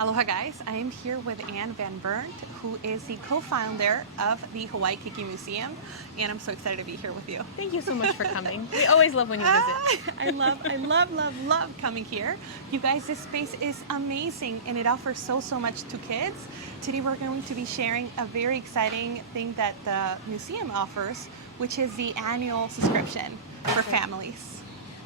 Aloha guys, I am here with Anne Van Burnt, who is the co-founder of the Hawaii Keiki Museum, and I'm so excited to be here with you. Thank you so much for coming. We always love when you visit. I love coming here. You guys, this space is amazing and it offers so much to kids. Today we're going to be sharing a very exciting thing that the museum offers, which is the annual subscription for families.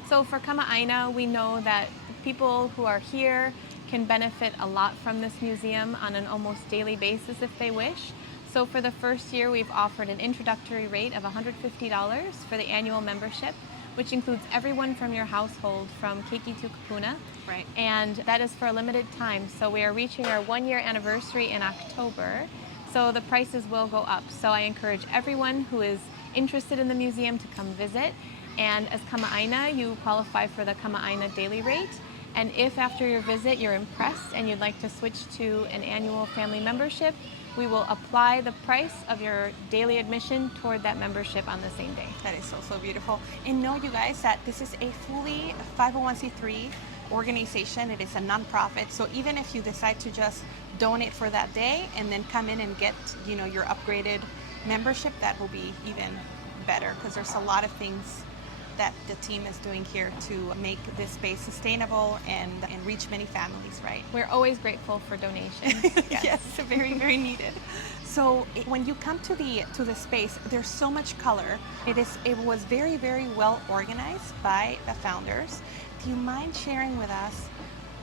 So for Kama'aina, we know that people who are here can benefit a lot from this museum on an almost daily basis if they wish. So for the first year, we've offered an introductory rate of $150 for the annual membership, which includes everyone from your household from Keiki to Kapuna. Right. And that is for a limited time. So we are reaching our 1-year anniversary in October. So the prices will go up. So I encourage everyone who is interested in the museum to come visit. And as Kama'aina, you qualify for the Kama'aina daily rate. And if after your visit you're impressed and you'd like to switch to an annual family membership, we will apply the price of your daily admission toward that membership on the same day. That is so beautiful. And know, you guys, that this is a fully 501c3 organization. It is a nonprofit. So even if you decide to just donate for that day and then come in and get, your upgraded membership, that will be even better, because there's a lot of things that the team is doing here to make this space sustainable and reach many families, right? We're always grateful for donations. Yes, very needed. So when you come to the space, there's so much color. It was very well organized by the founders. Do you mind sharing with us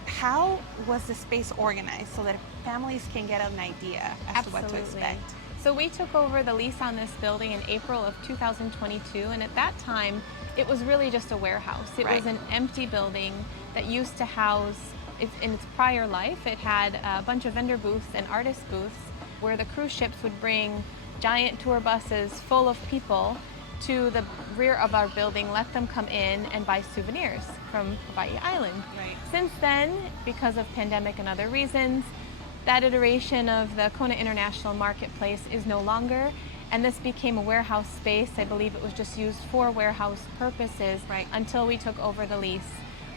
how was the space organized so that families can get an idea as to what to expect? So we took over the lease on this building in April of 2022, and at that time, it was really just a warehouse. It was an empty building that used to house, in its prior life, it had a bunch of vendor booths and artist booths where the cruise ships would bring giant tour buses full of people to the rear of our building, let them come in and buy souvenirs from Hawaii Island. Right. Since then, because of pandemic and other reasons, that iteration of the Kona International Marketplace is no longer, and this became a warehouse space. I believe it was just used for warehouse purposes until we took over the lease.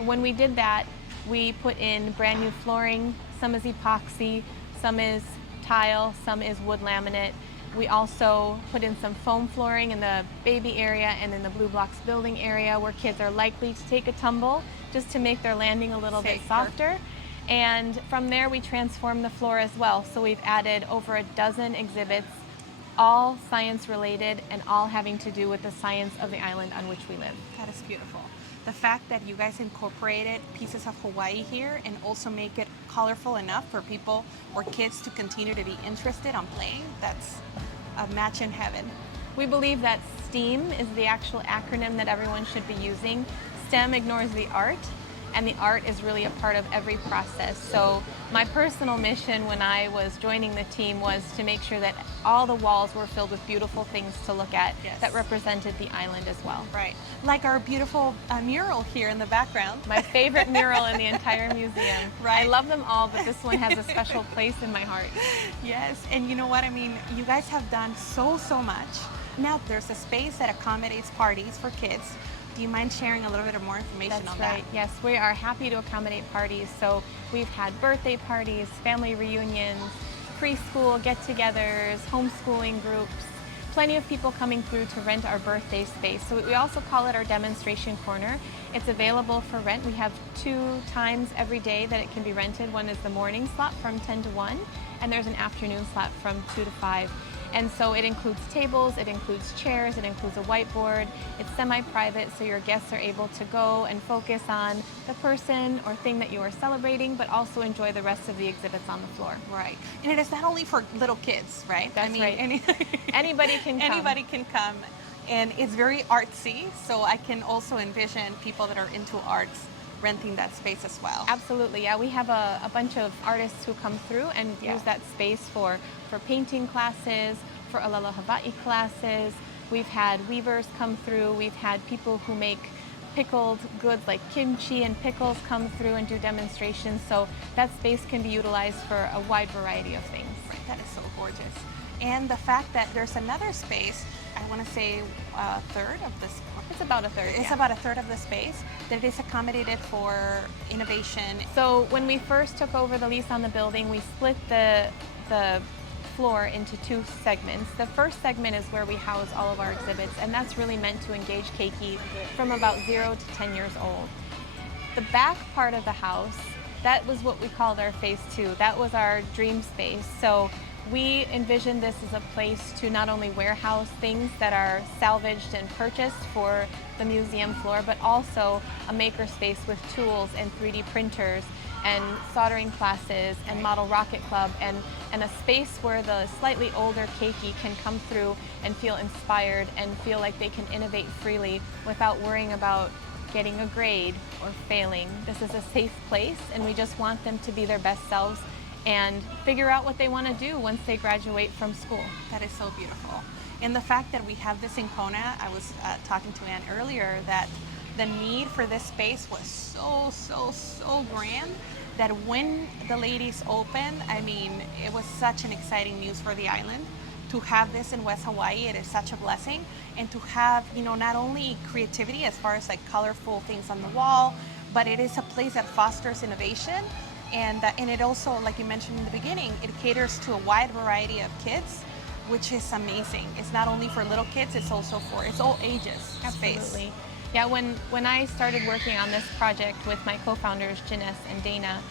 When we did that, we put in brand new flooring. Some is epoxy, some is tile, some is wood laminate. We also put in some foam flooring in the baby area and in the Blue Blocks building area where kids are likely to take a tumble, just to make their landing a little bit softer. And from there, we transformed the floor as well. So we've added over a dozen exhibits, all science related and all having to do with the science of the island on which we live. That is beautiful. The fact that you guys incorporated pieces of Hawaii here and also make it colorful enough for people or kids to continue to be interested on playing, that's a match in heaven. We believe that STEAM is the actual acronym that everyone should be using. STEM ignores the art, and the art is really a part of every process. So my personal mission when I was joining the team was to make sure that all the walls were filled with beautiful things to look at that represented the island as well. Right, like our beautiful mural here in the background. My favorite mural in the entire museum. Right. I love them all, but this one has a special place in my heart. Yes, and you know what I mean? You guys have done so much. Now there's a space that accommodates parties for kids. Do you mind sharing a little bit more information on that? That's right. Yes, we are happy to accommodate parties. So we've had birthday parties, family reunions, preschool get-togethers, homeschooling groups, plenty of people coming through to rent our birthday space. So we also call it our demonstration corner. It's available for rent. We have 2 times every day that it can be rented. One is the morning slot from 10 to 1, and there's an afternoon slot from 2 to 5. And so it includes tables, it includes chairs, it includes a whiteboard. It's semi-private, so your guests are able to go and focus on the person or thing that you are celebrating, but also enjoy the rest of the exhibits on the floor. Right. And it is not only for little kids, right? That's right. Anybody can come. Anybody can come. And it's very artsy, so I can also envision people that are into arts renting that space as well. Absolutely, yeah. We have a bunch of artists who come through and use that space for painting classes, for Aloha Hawaii classes. We've had weavers come through. We've had people who make pickled goods like kimchi and pickles come through and do demonstrations. So that space can be utilized for a wide variety of things. Right, that is so gorgeous. And the fact that there's another space I want to say a third of this. It's about a third. It's yeah. about a third of the space that is accommodated for innovation. So when we first took over the lease on the building, we split the floor into two segments. The first segment is where we house all of our exhibits, and that's really meant to engage keiki from about 0 to 10 years old. The back part of the house, that was what we called our phase 2. That was our dream space. So we envisioned this as a place to not only warehouse things that are salvaged and purchased for the museum floor, but also a maker space with tools and 3D printers and soldering classes and model rocket club and a space where the slightly older keiki can come through and feel inspired and feel like they can innovate freely without worrying about getting a grade or failing. This is a safe place, and we just want them to be their best selves and figure out what they want to do once they graduate from school. That is so beautiful. And the fact that we have this in Kona, I was talking to Ann earlier, that the need for this space was so grand that when the ladies opened, I mean, it was such an exciting news for the island. To have this in West Hawaii, it is such a blessing. And to have, you know, not only creativity as far as like colorful things on the wall, but it is a place that fosters innovation. And it also, like you mentioned in the beginning, it caters to a wide variety of kids, which is amazing. It's not only for little kids, it's also for, it's all ages. Absolutely. Space. Yeah, when I started working on this project with my co-founders, Janess and Dana,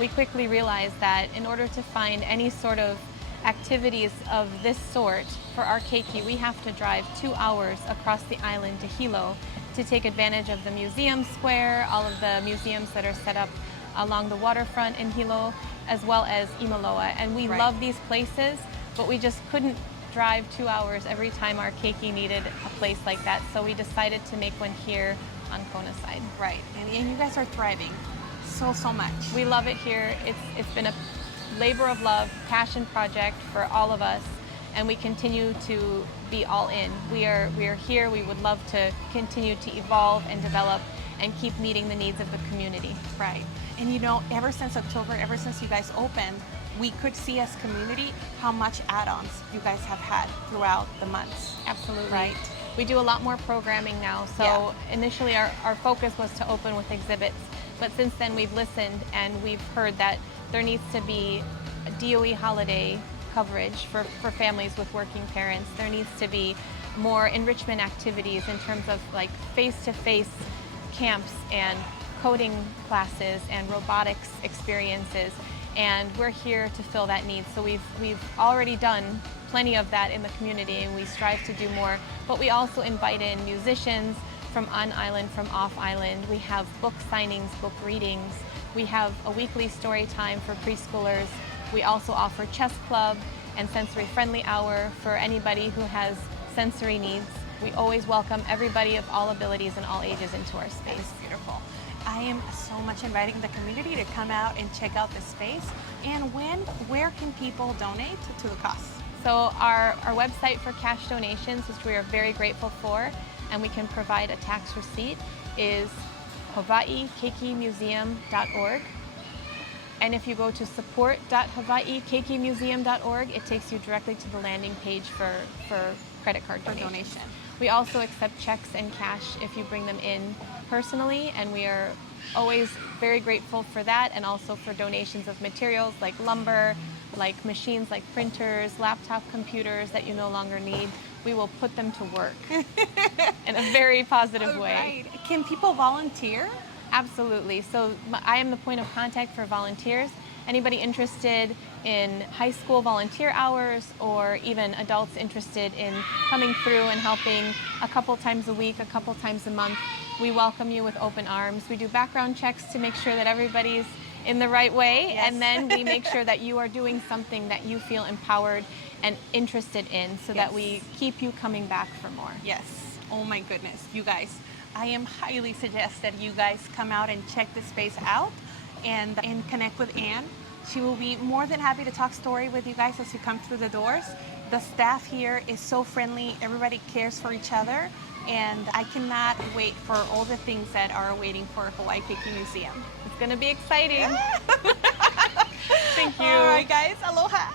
we quickly realized that in order to find any sort of activities of this sort for our keiki, we have to drive 2 hours across the island to Hilo to take advantage of the museum square, all of the museums that are set up along the waterfront in Hilo, as well as Imaloa. And we love these places, but we just couldn't drive 2 hours every time our keiki needed a place like that. So we decided to make one here on Kona side. Right, and you guys are thriving so much. We love it here. It's been a labor of love, passion project for all of us, and we continue to be all in. We are here. We would love to continue to evolve and develop and keep meeting the needs of the community. Right. And you know, ever since October, ever since you guys opened, we could see as community how much add-ons you guys have had throughout the months. Absolutely. Right. We do a lot more programming now. So initially our focus was to open with exhibits, but since then we've listened and we've heard that there needs to be a DOE holiday coverage for families with working parents. There needs to be more enrichment activities in terms of like face-to-face camps and coding classes and robotics experiences, and we're here to fill that need. So we've already done plenty of that in the community, and we strive to do more, but we also invite in musicians from on island, from off island. We have book signings, book readings. We have a weekly story time for preschoolers. We also offer chess club and sensory friendly hour for anybody who has sensory needs. We always welcome everybody of all abilities and all ages into our space. That's beautiful. I am so much inviting the community to come out and check out this space. And where can people donate to the cause? So our website for cash donations, which we are very grateful for, and we can provide a tax receipt, is hawaiikeikimuseum.org. And if you go to support.hawaiikeikimuseum.org, it takes you directly to the landing page for credit card donation. We also accept checks and cash if you bring them in personally, and we are always very grateful for that, and also for donations of materials like lumber, like machines like printers, laptop computers that you no longer need. We will put them to work in a very positive way. Right. Can people volunteer? Absolutely. So I am the point of contact for volunteers. Anybody interested in high school volunteer hours, or even adults interested in coming through and helping a couple times a week, a couple times a month, we welcome you with open arms. We do background checks to make sure that everybody's in the right way, and then we make sure that you are doing something that you feel empowered and interested in, so that we keep you coming back for more. Yes. Oh my goodness, you guys. I am highly suggest that you guys come out and check this space out and connect with Ann. She will be more than happy to talk story with you guys as you come through the doors. The staff here is so friendly. Everybody cares for each other. And I cannot wait for all the things that are waiting for Hawaii Keiki Museum. It's going to be exciting. Thank you. All right, guys. Aloha.